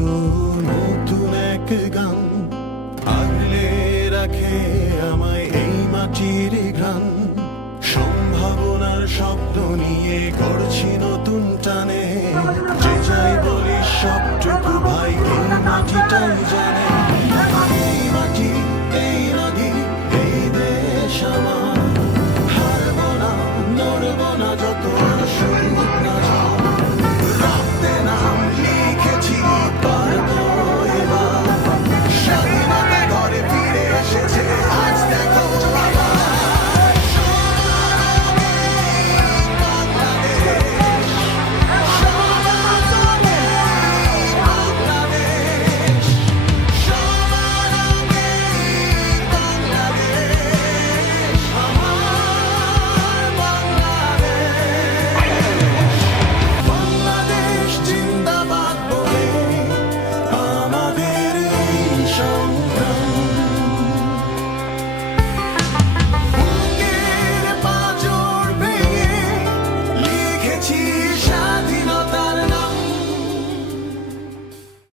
নতুন এক গান। আগলে রাখে আমায় এই মাটির ঘ্রাণ। সম্ভাবনার শব্দ নিয়ে করছি নতুন টানে। যে যাই বলি সবটুকু ভাই, এই মাটিটাই জানে। এই মাটি, এই নদী, এই দেশ আমার। হারব না, নড়ব না যত